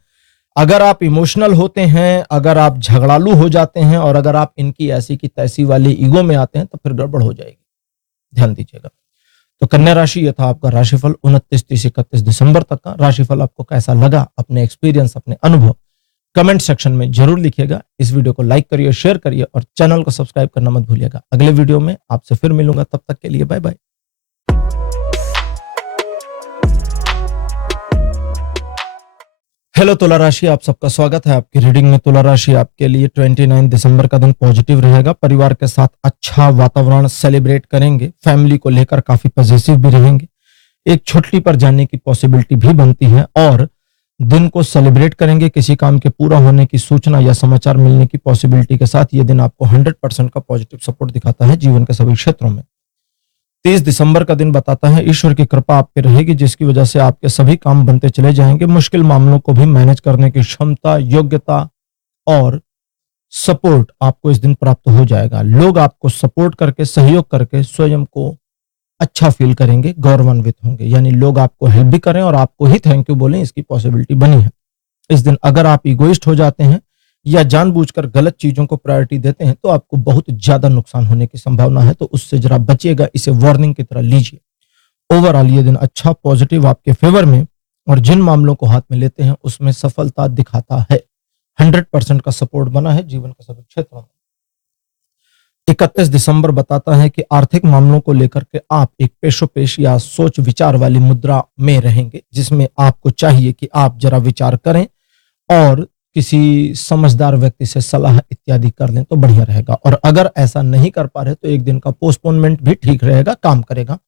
अगर आप इमोशनल होते हैं, अगर आप झगड़ालू हो जाते हैं और अगर आप इनकी ऐसी की तैसी वाली ईगो में आते हैं तो फिर गड़बड़ हो जाएगी, ध्यान दीजिएगा। तो कन्या राशि, ये था आपका राशिफल 29, 30, 31 दिसंबर तक का। राशिफल आपको कैसा लगा, अपने एक्सपीरियंस, अपने अनुभव कमेंट सेक्शन में जरूर लिखिएगा। इस वीडियो को लाइक करिए, शेयर करिए और चैनल को सब्सक्राइब करना मत भूलिएगा। अगले वीडियो में आपसे फिर मिलूंगा, तब तक के लिए बाय बाय। हेलो तुला राशि, आप सबका स्वागत है आपकी रीडिंग में। तुला राशि आपके लिए 29 दिसंबर का दिन पॉजिटिव रहेगा। परिवार के साथ अच्छा वातावरण सेलिब्रेट करेंगे, फैमिली को लेकर काफी पॉजिटिव भी रहेंगे। एक छुट्टी पर जाने की पॉसिबिलिटी भी बनती है और दिन को सेलिब्रेट करेंगे। किसी काम के पूरा होने की सूचना या समाचार मिलने की पॉसिबिलिटी के साथ ये दिन आपको 100% का पॉजिटिव सपोर्ट दिखाता है जीवन के सभी क्षेत्रों में। 30 दिसंबर का दिन बताता है ईश्वर की कृपा आप पे रहेगी, जिसकी वजह से आपके सभी काम बनते चले जाएंगे। मुश्किल मामलों को भी मैनेज करने की क्षमता, योग्यता और सपोर्ट आपको इस दिन प्राप्त हो जाएगा। लोग आपको सपोर्ट करके, सहयोग करके स्वयं को अच्छा फील करेंगे, गौरवान्वित होंगे। यानी लोग आपको हेल्प भी करें और आपको ही थैंक यू बोलें, इसकी पॉसिबिलिटी बनी है। इस दिन अगर आप इगोइस्ट हो जाते हैं या जानबूझकर गलत चीजों को प्रायोरिटी देते हैं तो आपको बहुत ज्यादा नुकसान होने की संभावना है, तो उससे जरा बचिएगा, इसे वार्निंग की तरह लीजिए। ओवरऑल ये दिन अच्छा, पॉजिटिव, आपके फेवर में, और जिन मामलों को हाथ में लेते हैं उसमें सफलता दिखाता है। 100% का सपोर्ट बना है जीवन के सभी क्षेत्रों में। 31 दिसंबर बताता है कि आर्थिक मामलों को लेकर के आप एक पेशोपेश या सोच विचार वाली मुद्रा में रहेंगे, जिसमें आपको चाहिए कि आप जरा विचार करें और किसी समझदार व्यक्ति से सलाह इत्यादि कर लें तो बढ़िया रहेगा। और अगर ऐसा नहीं कर पा रहे तो एक दिन का पोस्टपोनमेंट भी ठीक रहेगा, काम करेगा।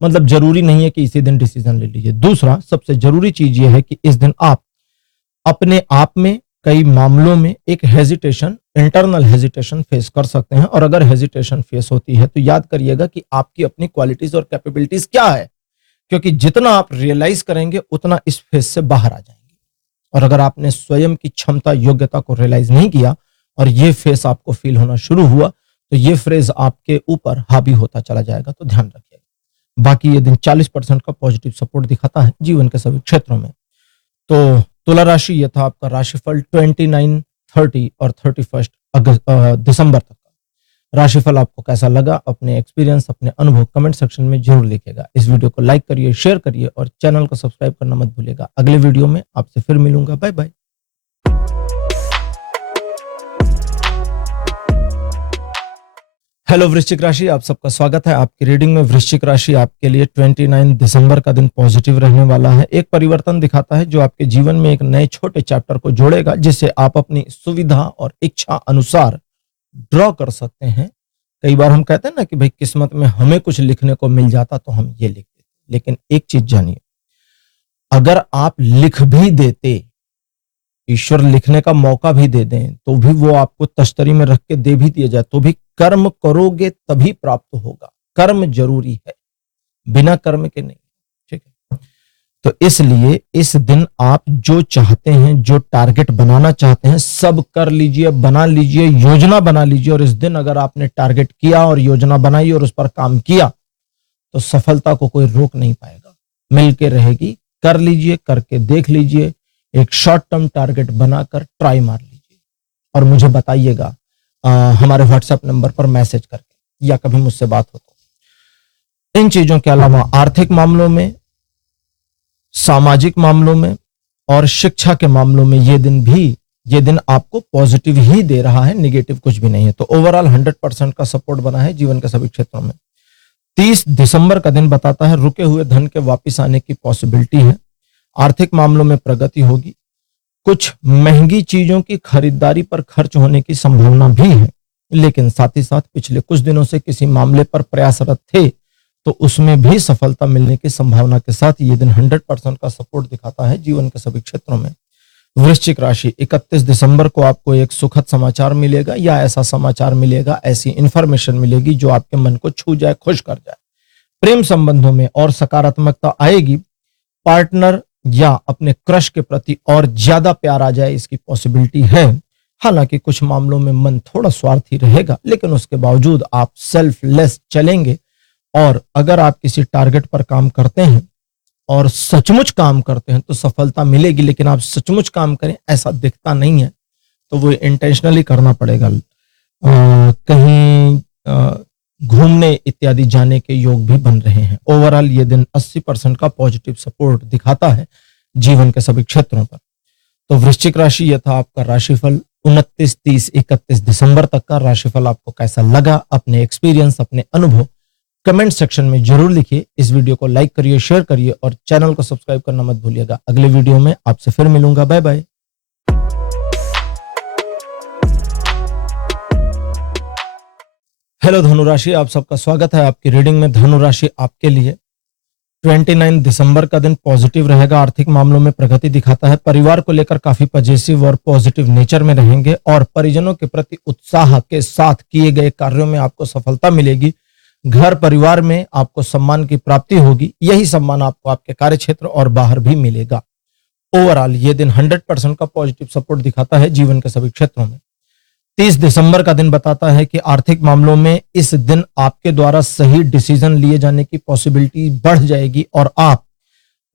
मतलब जरूरी नहीं है कि इसी दिन डिसीजन ले लीजिए। दूसरा सबसे जरूरी चीज यह है कि इस दिन आप अपने आप में कई मामलों में एक हेजिटेशन, इंटरनल हेजिटेशन फेस कर सकते हैं। और अगर हेजिटेशन फेस होती है तो याद करिएगा कि आपकी अपनी क्वालिटीज और कैपेबिलिटीज क्या है, क्योंकि जितना आप रियलाइज करेंगे उतना इस फेज से बाहर आ जाएंगे। और अगर आपने स्वयं की क्षमता, योग्यता को रियलाइज नहीं किया और ये फेस आपको फील होना शुरू हुआ तो ये फ्रेज आपके ऊपर हावी होता चला जाएगा, तो ध्यान रखिएगा। बाकी ये दिन 40% का पॉजिटिव सपोर्ट दिखाता है जीवन के सभी क्षेत्रों में। तो तुला राशि, यह था आपका राशिफल 29, 30 और 31 दिसंबर तक का। राशिफल आपको कैसा लगा, अपने एक्सपीरियंस, अपने अनुभव कमेंट सेक्शन में जरूर लिखिएगा। इस वीडियो को लाइक करिए, शेयर करिए और चैनल को सब्सक्राइब करना मत भूलिएगा। अगले वीडियो में आपसे फिर मिलूंगा, बाय बाय। हेलो वृश्चिक राशि, आप सबका स्वागत है आपकी रीडिंग में। वृश्चिक राशि आपके लिए 29 दिसंबर का दिन पॉजिटिव रहने वाला है। एक परिवर्तन दिखाता है जो आपके जीवन में एक नए छोटे चैप्टर को जोड़ेगा, जिसे आप अपनी सुविधा और इच्छा अनुसार ड्रॉ कर सकते हैं। कई बार हम कहते हैं ना कि भाई किस्मत में हमें कुछ लिखने को मिल जाता तो हम ये लिख देते, लेकिन एक चीज जानिए, अगर आप लिख भी देते, ईश्वर लिखने का मौका भी दे दें तो भी वो आपको तश्तरी में रख के दे भी दिया जाए तो भी कर्म करोगे तभी प्राप्त होगा। कर्म जरूरी है, बिना कर्म के नहीं, ठीक है। तो इसलिए इस दिन आप जो चाहते हैं, जो टारगेट बनाना चाहते हैं, सब कर लीजिए, बना लीजिए, योजना बना लीजिए। और इस दिन अगर आपने टारगेट किया और योजना बनाई और उस पर काम किया तो सफलता को कोई रोक नहीं पाएगा, मिलके रहेगी। कर लीजिए, करके देख लीजिए, एक शॉर्ट टर्म टारगेट बनाकर ट्राई मार लीजिए और मुझे बताइएगा हमारे व्हाट्सएप नंबर पर मैसेज करके या कभी मुझसे बात हो तो। इन चीजों के अलावा आर्थिक मामलों में, सामाजिक मामलों में और शिक्षा के मामलों में ये दिन आपको पॉजिटिव ही दे रहा है, निगेटिव कुछ भी नहीं है। तो ओवरऑल 100% का सपोर्ट बना है जीवन के सभी क्षेत्रों में। 30 दिसंबर का दिन बताता है रुके हुए धन के वापिस आने की पॉसिबिलिटी है। आर्थिक मामलों में प्रगति होगी। कुछ महंगी चीजों की खरीदारी पर खर्च होने की संभावना भी है, लेकिन साथ ही साथ पिछले कुछ दिनों से किसी मामले पर प्रयासरत थे तो उसमें भी सफलता मिलने की संभावना के साथ ये दिन 100% का सपोर्ट दिखाता है जीवन के सभी क्षेत्रों में। वृश्चिक राशि, 31 दिसंबर को आपको एक सुखद समाचार मिलेगा या ऐसा समाचार मिलेगा, ऐसी इंफॉर्मेशन मिलेगी जो आपके मन को छू जाए, खुश कर जाए। प्रेम संबंधों में और सकारात्मकता आएगी। पार्टनर या अपने क्रश के प्रति और ज्यादा प्यार आ जाए, इसकी पॉसिबिलिटी है। हालांकि कुछ मामलों में मन थोड़ा स्वार्थी रहेगा, लेकिन उसके बावजूद आप सेल्फलेस चलेंगे। और अगर आप किसी टारगेट पर काम करते हैं और सचमुच काम करते हैं तो सफलता मिलेगी, लेकिन आप सचमुच काम करें ऐसा दिखता नहीं है, तो वो इंटेंशनली करना पड़ेगा। कहीं घूमने इत्यादि जाने के योग भी बन रहे हैं। ओवरऑल ये दिन 80% का पॉजिटिव सपोर्ट दिखाता है जीवन के सभी क्षेत्रों पर। तो वृश्चिक राशि, यह था आपका राशिफल 29, 30, 31 दिसंबर तक का। राशिफल आपको कैसा लगा, अपने एक्सपीरियंस, अपने अनुभव कमेंट सेक्शन में जरूर लिखिए। इस वीडियो को लाइक करिए, शेयर करिए और चैनल को सब्सक्राइब करना मत भूलिएगा। अगले वीडियो में आपसे फिर मिलूंगा। Bye bye. हेलो धनुराशि, आप सबका स्वागत है आपकी रीडिंग में। धनुराशि आपके लिए 29 दिसंबर का दिन पॉजिटिव रहेगा। आर्थिक मामलों में प्रगति दिखाता है। परिवार को लेकर काफी पॉजिटिव और पॉजिटिव नेचर में रहेंगे और परिजनों के प्रति उत्साह के साथ किए गए कार्यों में आपको सफलता मिलेगी। घर परिवार में आपको सम्मान की प्राप्ति होगी। यही सम्मान आपको आपके कार्यक्षेत्र और बाहर भी मिलेगा। ओवरऑल ये दिन 100% का पॉजिटिव सपोर्ट दिखाता है जीवन के सभी क्षेत्रों में। 30 दिसंबर का दिन बताता है कि आर्थिक मामलों में इस दिन आपके द्वारा सही डिसीजन लिए जाने की पॉसिबिलिटी बढ़ जाएगी और आप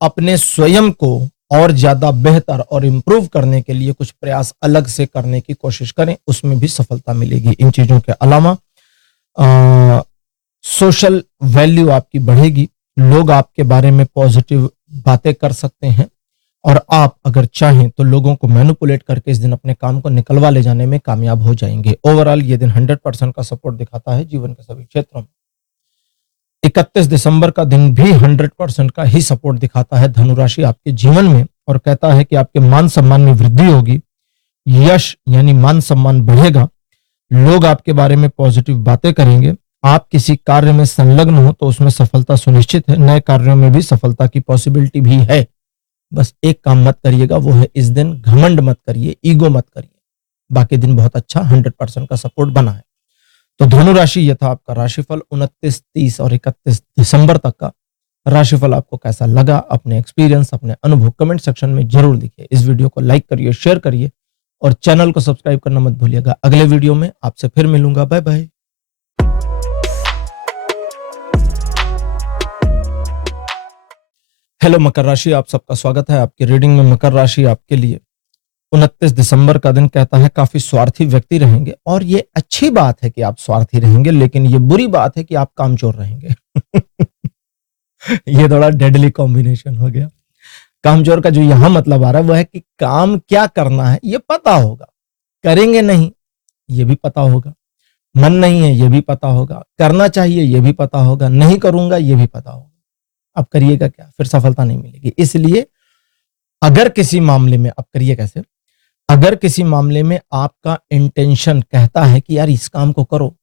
अपने स्वयं को और ज्यादा बेहतर और इंप्रूव करने के लिए कुछ प्रयास अलग से करने की कोशिश करें, उसमें भी सफलता मिलेगी। इन चीजों के अलावा सोशल वैल्यू आपकी बढ़ेगी। लोग आपके बारे में पॉजिटिव बातें कर सकते हैं और आप अगर चाहें तो लोगों को मैनिपुलेट करके इस दिन अपने काम को निकलवा ले जाने में कामयाब हो जाएंगे। ओवरऑल ये दिन 100% का सपोर्ट दिखाता है जीवन के सभी क्षेत्रों में। 31 दिसंबर का दिन भी 100% का ही सपोर्ट दिखाता है धनुराशि आपके जीवन में और कहता है कि आपके मान सम्मान में वृद्धि होगी। यश यानी मान सम्मान बढ़ेगा। लोग आपके बारे में पॉजिटिव बातें करेंगे। आप किसी कार्य में संलग्न हो तो उसमें सफलता सुनिश्चित है। नए कार्यों में भी सफलता की पॉसिबिलिटी भी है। बस एक काम मत करिएगा, वो है इस दिन घमंड मत करिए, ईगो मत करिए। बाकी दिन बहुत अच्छा 100% का सपोर्ट बना है। तो धनु राशि, यह था आपका राशिफल 29, 30 और 31 दिसंबर तक का। राशिफल आपको कैसा लगा, अपने एक्सपीरियंस, अपने अनुभव कमेंट सेक्शन में जरूर लिखिए। इस वीडियो को लाइक करिए, शेयर करिए और चैनल को सब्सक्राइब करना मत भूलिएगा। अगले वीडियो में आपसे फिर मिलूंगा। Bye bye. हेलो मकर राशि, आप सबका स्वागत है आपकी रीडिंग में। मकर राशि आपके लिए 29 दिसंबर का दिन कहता है काफी स्वार्थी व्यक्ति रहेंगे और ये अच्छी बात है कि आप स्वार्थी रहेंगे, लेकिन ये बुरी बात है कि आप कामचोर रहेंगे। ये थोड़ा डेडली कॉम्बिनेशन हो गया। कामचोर का जो यहां मतलब आ रहा है वो है कि काम क्या करना है ये पता होगा, करेंगे नहीं ये भी पता होगा, मन नहीं है ये भी पता होगा, करना चाहिए ये भी पता होगा, नहीं करूंगा ये भी पता होगा। अब करिएगा क्या, फिर सफलता नहीं मिलेगी। इसलिए अगर किसी मामले में, अब करिए कैसे, अगर किसी मामले में आपका इंटेंशन कहता है कि यार इस काम को करो,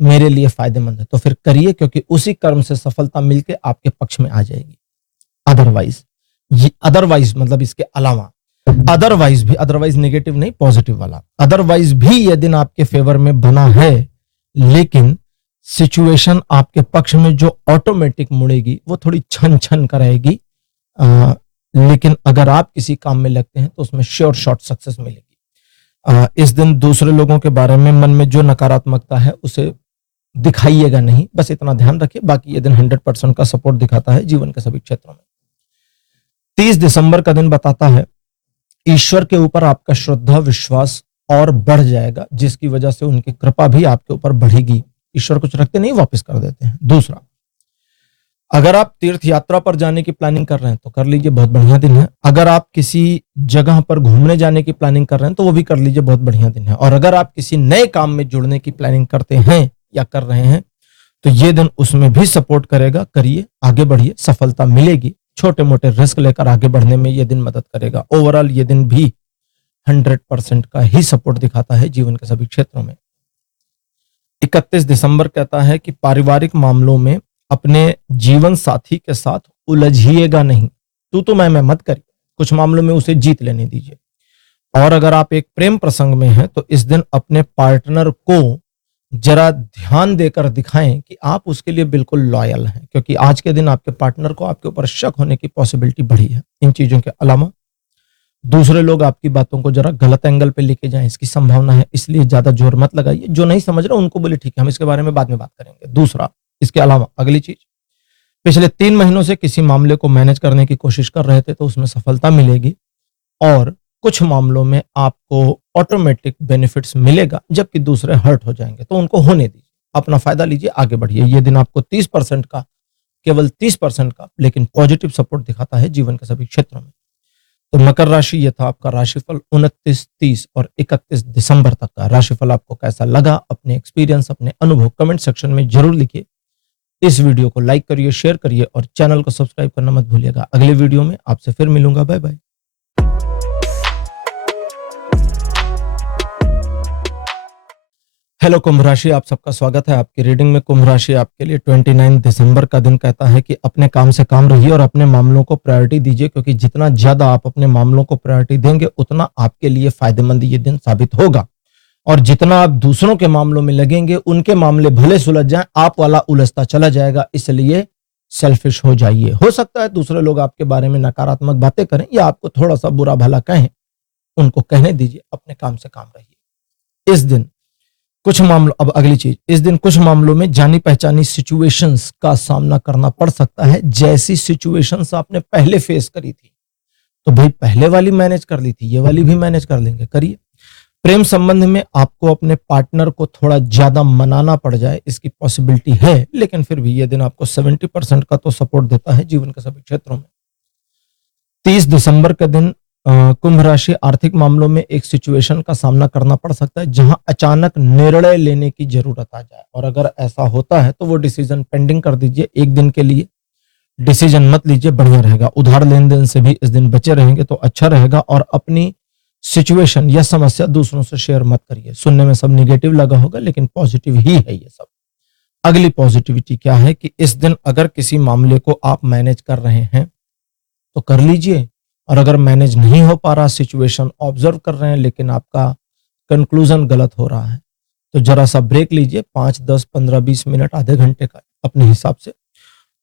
मेरे लिए फायदेमंद है, तो फिर करिए, क्योंकि उसी कर्म से सफलता मिलके आपके पक्ष में आ जाएगी। अदरवाइज मतलब इसके अलावा अदरवाइज नेगेटिव नहीं, पॉजिटिव वाला, अदरवाइज भी यह दिन आपके फेवर में बना है, लेकिन सिचुएशन आपके पक्ष में जो ऑटोमेटिक मुड़ेगी वो थोड़ी छन छन कराएगी। लेकिन अगर आप किसी काम में लगते हैं तो उसमें श्योर शॉर्ट सक्सेस मिलेगी। इस दिन दूसरे लोगों के बारे में मन में जो नकारात्मकता है उसे दिखाइएगा नहीं, बस इतना ध्यान रखिए। बाकी ये दिन 100% का सपोर्ट दिखाता है जीवन के सभी क्षेत्रों में। 30 दिसंबर का दिन बताता है ईश्वर के ऊपर आपका श्रद्धा विश्वास और बढ़ जाएगा, जिसकी वजह से उनकी कृपा भी आपके ऊपर बढ़ेगी। ईश्वर कुछ रखते नहीं, वापस कर देते हैं। दूसरा, अगर आप तीर्थ यात्रा पर जाने की प्लानिंग कर रहे हैं तो कर लीजिए, बहुत बढ़िया दिन है। अगर आप किसी जगह पर घूमने जाने की प्लानिंग कर रहे हैं तो वो भी कर लीजिए, बहुत बढ़िया दिन है। और अगर आप किसी नए काम में जुड़ने की प्लानिंग करते हैं या कर रहे हैं तो ये दिन उसमें भी सपोर्ट करेगा। करिए, आगे बढ़िए, सफलता मिलेगी। छोटे मोटे रिस्क लेकर आगे बढ़ने में यह दिन मदद करेगा। ओवरऑल ये दिन भी 100% का ही सपोर्ट दिखाता है जीवन के सभी क्षेत्रों में। 31 दिसंबर कहता है कि पारिवारिक मामलों में अपने जीवन साथी के साथ उलझिएगा नहीं। तू तो मैं मत करिए, कुछ मामलों में उसे जीत लेने दीजिए। और अगर आप एक प्रेम प्रसंग में हैं तो इस दिन अपने पार्टनर को जरा ध्यान देकर दिखाएं कि आप उसके लिए बिल्कुल लॉयल हैं, क्योंकि आज के दिन आपके पार्टनर को आपके ऊपर शक होने की पॉसिबिलिटी बढ़ी है। इन चीजों के अलावा दूसरे लोग आपकी बातों को जरा गलत एंगल पे लेके जाएं, इसकी संभावना है, इसलिए ज्यादा जोर मत लगाइए। जो नहीं समझ रहे उनको बोले ठीक है, हम इसके बारे में बाद में बात करेंगे। दूसरा, इसके अलावा अगली चीज, पिछले 3 महीनों से किसी मामले को मैनेज करने की कोशिश कर रहे थे तो उसमें सफलता मिलेगी और कुछ मामलों में आपको ऑटोमेटिक बेनिफिट्स मिलेगा, जबकि दूसरे हर्ट हो जाएंगे, तो उनको होने दीजिए, अपना फायदा लीजिए, आगे बढ़िए। ये दिन आपको 30% का, केवल 30% का, लेकिन पॉजिटिव सपोर्ट दिखाता है जीवन के सभी क्षेत्रों में। तो मकर राशि, ये था आपका राशिफल 29, 30 और 31 दिसंबर तक का। राशिफल आपको कैसा लगा, अपने एक्सपीरियंस, अपने अनुभव कमेंट सेक्शन में जरूर लिखिए। इस वीडियो को लाइक करिए, शेयर करिए और चैनल को सब्सक्राइब करना मत भूलिएगा। अगले वीडियो में आपसे फिर मिलूंगा। Bye bye. हेलो कुंभ राशि, आप सबका स्वागत है आपकी रीडिंग में। कुंभ राशि आपके लिए 29 दिसंबर का दिन कहता है कि अपने काम से काम रहिए और अपने मामलों को प्रायोरिटी दीजिए, क्योंकि जितना ज्यादा आप अपने मामलों को प्रायोरिटी देंगे उतना आपके लिए फायदेमंद ये दिन साबित होगा। और जितना आप दूसरों के मामलों में लगेंगे, उनके मामले भले सुलझ जाएं, आप वाला उलझता चला जाएगा। इसलिए सेल्फिश हो जाइए। हो सकता है दूसरे लोग आपके बारे में नकारात्मक बातें करें या आपको थोड़ा सा बुरा भला कहें, उनको कहने दीजिए, अपने काम से काम रहिए। इस दिन कुछ मामलों, अब अगली चीज, इस दिन कुछ मामलों में जानी पहचानी सिचुएशंस का सामना करना पड़ सकता है। जैसी सिचुएशंस आपने पहले फेस करी थी, तो भाई पहले वाली मैनेज कर ली थी, ये वाली भी मैनेज कर लेंगे, करिए। प्रेम संबंध में आपको अपने पार्टनर को थोड़ा ज्यादा मनाना पड़ जाए, इसकी पॉसिबिलिटी है, लेकिन फिर भी यह दिन आपको 70% का तो सपोर्ट देता है जीवन के सभी क्षेत्रों में। 30 दिसंबर के दिन कुंभ राशि, आर्थिक मामलों में एक सिचुएशन का सामना करना पड़ सकता है जहां अचानक निर्णय लेने की जरूरत आ जाए, और अगर ऐसा होता है तो वो डिसीजन पेंडिंग कर दीजिए। एक दिन के लिए डिसीजन मत लीजिए, बढ़िया रहेगा। उधार लेन देन से भी इस दिन बचे रहेंगे तो अच्छा रहेगा। और अपनी सिचुएशन या समस्या दूसरों से शेयर मत करिए। सुनने में सब निगेटिव लगा होगा, लेकिन पॉजिटिव ही है ये सब। अगली पॉजिटिविटी क्या है कि इस दिन अगर किसी मामले को आप मैनेज कर रहे हैं तो कर लीजिए, और अगर मैनेज नहीं हो पा रहा, सिचुएशन ऑब्जर्व कर रहे हैं लेकिन आपका कंक्लूजन गलत हो रहा है, तो जरा सा ब्रेक लीजिए, 5, 10, 15, 20 मिनट, आधे घंटे का अपने हिसाब से।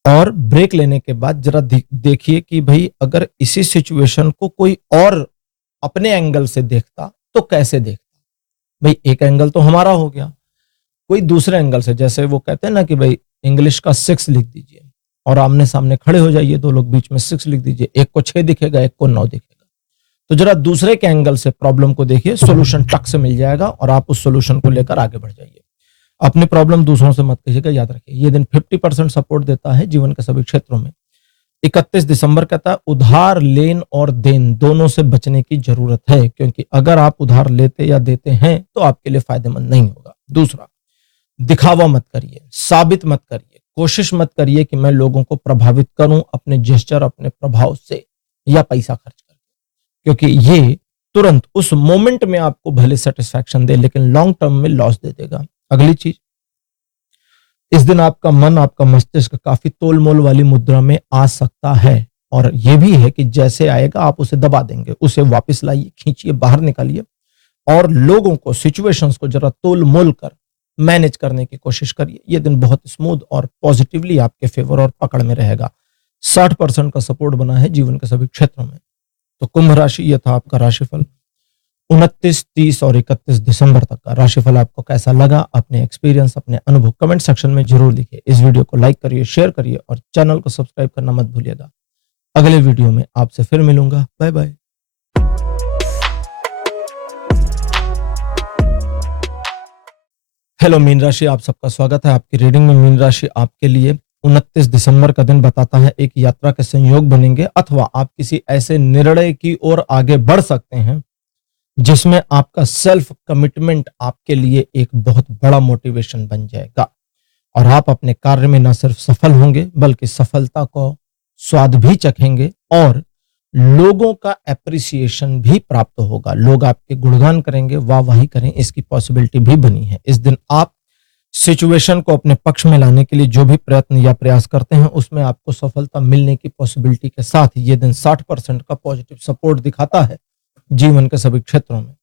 और ब्रेक लेने के बाद जरा देखिए कि भाई अगर इसी सिचुएशन को कोई और अपने एंगल से देखता तो कैसे देखता। भाई एक एंगल तो हमारा हो गया, कोई दूसरे एंगल से, जैसे वो कहते हैं ना कि भाई इंग्लिश का 6 लिख दीजिए और आमने सामने खड़े हो जाइए, दो लोग बीच में 6 लिख दीजिए, एक को 6 दिखेगा, एक को 9 दिखेगा। तो जरा दूसरे के एंगल से प्रॉब्लम को देखिए, सॉल्यूशन टक से मिल जाएगा और आप उस सॉल्यूशन को लेकर आगे बढ़ जाइए। अपनी प्रॉब्लम दूसरों से मत कहिएगा, याद रखिए। ये दिन 50% सपोर्ट देता है जीवन के सभी क्षेत्रों में। 31 दिसंबर कहता है उधार लेन और देन दोनों से बचने की जरूरत है, क्योंकि अगर आप उधार लेते या देते हैं तो आपके लिए फायदेमंद नहीं होगा। दूसरा, दिखावा मत करिए, साबित मत करिए, कोशिश मत करिए कि मैं लोगों को प्रभावित करूं अपने जेस्चर, अपने प्रभाव से या पैसा खर्च करके, क्योंकि ये तुरंत उस मोमेंट में आपको भले सेटिस्फैक्शन दे, लेकिन लॉन्ग टर्म में लॉस दे देगा। अगली चीज, इस दिन आपका मन, आपका मस्तिष्क काफी तोलमोल वाली मुद्रा में आ सकता है, और यह भी है कि जैसे आएगा आप उसे दबा देंगे, उसे वापस लाइए, खींचिए, बाहर निकालिए और लोगों को, सिचुएशंस को जरा तोलमोल कर मैनेज करने की कोशिश करिए। यह दिन बहुत स्मूथ और पॉजिटिवली आपके फेवर और पकड़ में रहेगा। 60% का सपोर्ट बना है जीवन के सभी क्षेत्रों में। तो कुंभ राशि, यह था आपका राशिफल 29, 30 और 31 दिसंबर तक का। राशिफल आपको कैसा लगा, अपने एक्सपीरियंस, अपने अनुभव कमेंट सेक्शन में जरूर लिखिए। इस वीडियो को लाइक करिए, शेयर करिए और चैनल को सब्सक्राइब करना मत भूलिएगा। अगले वीडियो में आपसे फिर मिलूंगा। Bye bye. हेलो मीन राशि, आप सबका स्वागत है आपकी रीडिंग में। मीन राशि आपके लिए 29 दिसंबर का दिन बताता है एक यात्रा के संयोग बनेंगे, अथवा आप किसी ऐसे निर्णय की ओर आगे बढ़ सकते हैं जिसमें आपका सेल्फ कमिटमेंट आपके लिए एक बहुत बड़ा मोटिवेशन बन जाएगा, और आप अपने कार्य में न सिर्फ सफल होंगे बल्कि सफलता को स्वाद भी चखेंगे और लोगों का एप्रिसिएशन भी प्राप्त होगा। लोग आपके गुणगान करेंगे, वाहवाही करें, इसकी पॉसिबिलिटी भी बनी है। इस दिन आप सिचुएशन को अपने पक्ष में लाने के लिए जो भी प्रयत्न या प्रयास करते हैं उसमें आपको सफलता मिलने की पॉसिबिलिटी के साथ ये दिन 60% का पॉजिटिव सपोर्ट दिखाता है जीवन के सभी क्षेत्रों में।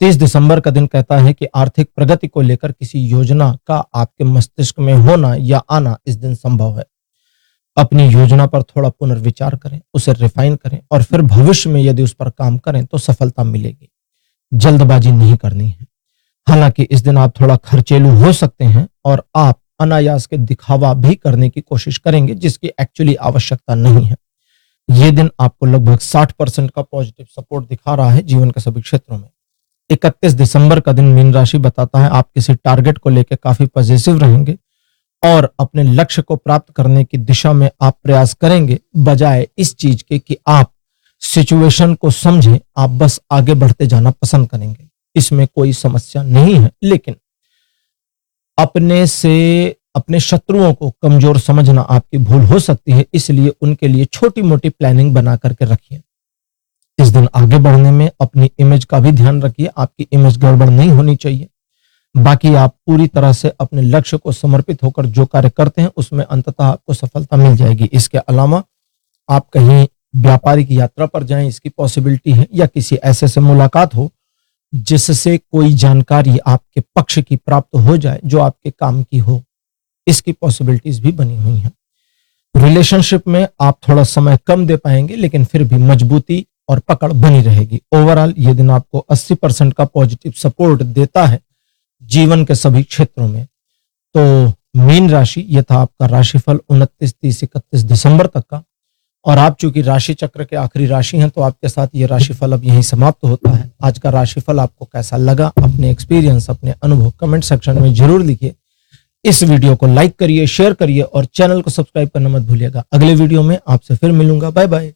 30 दिसंबर का दिन कहता है कि आर्थिक प्रगति को लेकर किसी योजना का आपके मस्तिष्क में होना या आना इस दिन संभव है। अपनी योजना पर थोड़ा पुनर्विचार करें, उसे रिफाइन करें और फिर भविष्य में यदि उस पर काम करें तो सफलता मिलेगी। जल्दबाजी नहीं करनी है। हालांकि इस दिन आप थोड़ा खर्चेलू हो सकते हैं और आप अनायास के दिखावा भी करने की कोशिश करेंगे जिसकी एक्चुअली आवश्यकता नहीं है। यह दिन आपको लगभग 60% का पॉजिटिव सपोर्ट दिखा रहा है जीवन के सभी क्षेत्रों में। 31 दिसंबर का दिन मीन राशि बताता है आप किसी टारगेट को लेकर काफी पॉजिटिव रहेंगे और अपने लक्ष्य को प्राप्त करने की दिशा में आप प्रयास करेंगे, बजाय इस चीज के कि आप सिचुएशन को समझें। आप बस आगे बढ़ते जाना पसंद करेंगे, इसमें कोई समस्या नहीं है, लेकिन अपने शत्रुओं को कमजोर समझना आपकी भूल हो सकती है, इसलिए उनके लिए छोटी मोटी प्लानिंग बना करके रखिए। इस दिन आगे बढ़ने में अपनी इमेज का भी ध्यान रखिए, आपकी इमेज गड़बड़ नहीं होनी चाहिए। बाकी आप पूरी तरह से अपने लक्ष्य को समर्पित होकर जो कार्य करते हैं उसमें अंततः आपको सफलता मिल जाएगी। इसके अलावा आप कहीं व्यापारिक यात्रा पर जाएं, इसकी पॉसिबिलिटी है, या किसी ऐसे से मुलाकात हो जिससे कोई जानकारी आपके पक्ष की प्राप्त हो जाए जो आपके काम की हो, इसकी पॉसिबिलिटीज भी बनी हुई हैं। रिलेशनशिप में आप थोड़ा समय कम दे पाएंगे, लेकिन फिर भी मजबूती और पकड़ बनी रहेगी। ओवरऑल ये दिन आपको 80% का पॉजिटिव सपोर्ट देता है जीवन के सभी क्षेत्रों में। तो मीन राशि, यह था आपका राशिफल 29, 30, 31 दिसंबर तक का। और आप चूंकि राशि चक्र के आखिरी राशि हैं, तो आपके साथ ये राशिफल अब यहीं समाप्त होता है। आज का राशिफल आपको कैसा लगा, अपने एक्सपीरियंस, अपने अनुभव कमेंट सेक्शन में जरूर लिखिए। इस वीडियो को लाइक करिए, शेयर करिए और चैनल को सब्सक्राइब करना मत भूलिएगा। अगले वीडियो में आपसे फिर मिलूंगा। Bye bye.